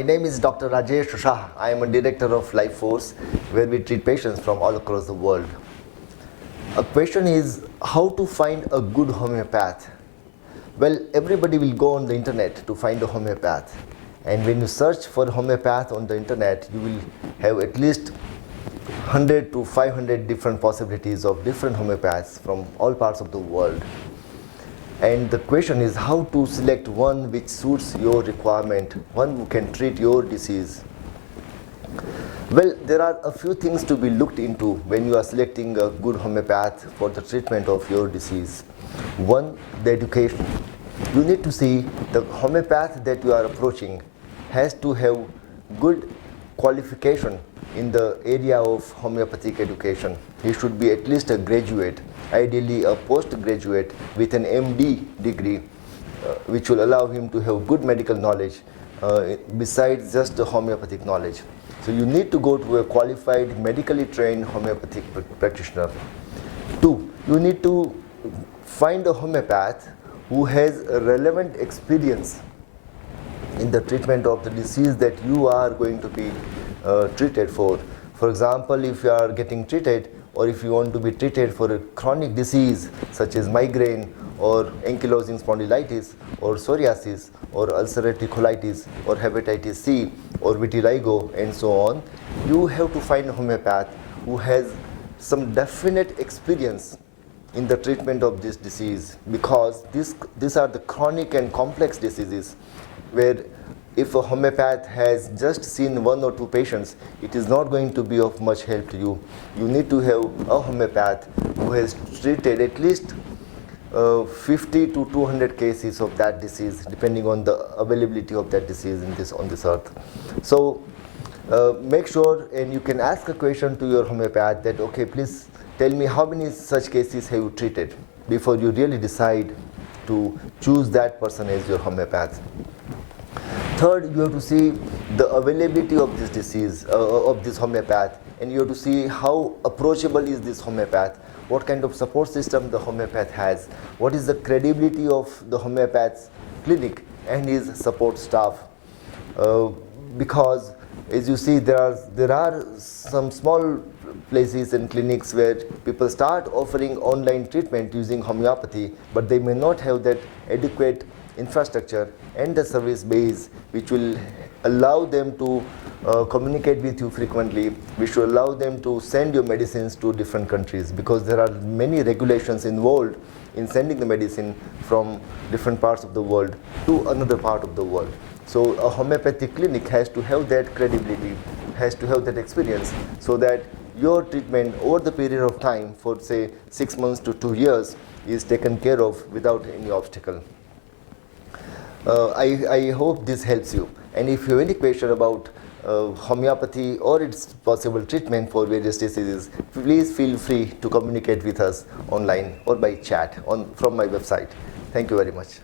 My name is Dr. Rajesh Shah. I am a director of Life Force, where we treat patients from all across the world. A question is how to find a good homeopath. Well, everybody will go on the internet to find a homeopath. And when you search for homeopath on the internet, you will have at least 100 to 500 different possibilities of different homeopaths from all parts of the world. And the question is how to select one which suits your requirement, one who can treat your disease. Well, there are a few things to be looked into when you are selecting a good homeopath for the treatment of your disease. One, the education. You need to see the homeopath that you are approaching has to have good qualification in the area of homeopathic education. He should be at least a graduate, ideally a postgraduate with an MD degree, which will allow him to have good medical knowledge besides just the homeopathic knowledge. So you need to go to a qualified, medically trained homeopathic practitioner. Two, you need to find a homeopath who has a relevant experience in the treatment of the disease that you are going to be treated for. For example, if you are getting treated or if you want to be treated for a chronic disease such as migraine or ankylosing spondylitis or psoriasis or ulcerative colitis or hepatitis C or vitiligo and so on, you have to find a homeopath who has some definite experience in the treatment of this disease, because these are the chronic and complex diseases where if a homeopath has just seen one or two patients, it is not going to be of much help to you. You need to have a homeopath who has treated at least 50 to 200 cases of that disease, depending on the availability of that disease on this earth. So make sure, and you can ask a question to your homeopath that, okay, please tell me how many such cases have you treated before you really decide to choose that person as your homeopath. Third, you have to see the availability of this disease, of this homeopath, and you have to see how approachable is this homeopath, what kind of support system the homeopath has, what is the credibility of the homeopath's clinic and his support staff. Because as you see, there are some small places and clinics where people start offering online treatment using homeopathy, but they may not have that adequate infrastructure and the service base which will allow them to communicate with you frequently, which will allow them to send your medicines to different countries, because there are many regulations involved in sending the medicine from different parts of the world to another part of the world. So a homeopathic clinic has to have that credibility, has to have that experience, so that your treatment over the period of time for say 6 months to 2 years is taken care of without any obstacle. I hope this helps you, and if you have any question about homeopathy or its possible treatment for various diseases, please feel free to communicate with us online or by chat from my website. Thank you very much.